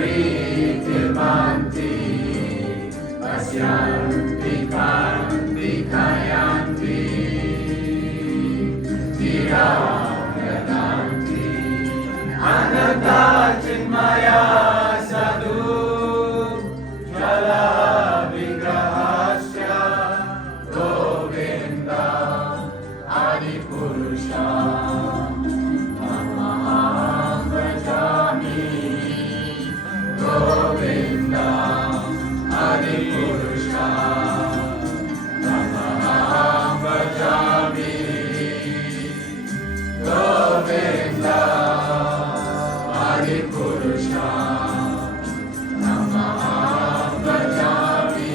प्रीतिर्भान्ति पश्यन्ति कान्ति कायान्ति धीरागतान्ति अनन्ता चिन्मया साधु जला विग्रहस्य Govind आदिपुरुषा Govinda Adi Purusha Namaham Bhajami Govinda Adi Purusha Namaham Bhajami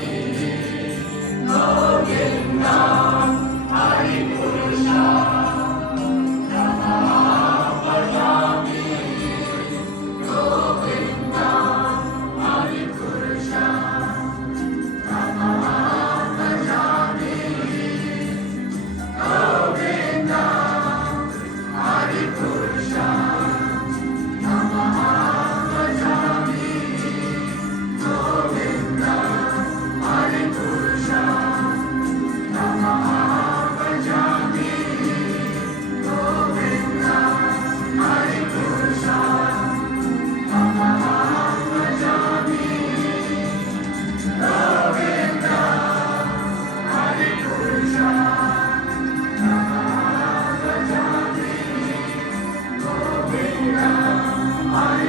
Govinda Adi Purusha Namaham Bhajami Govinda I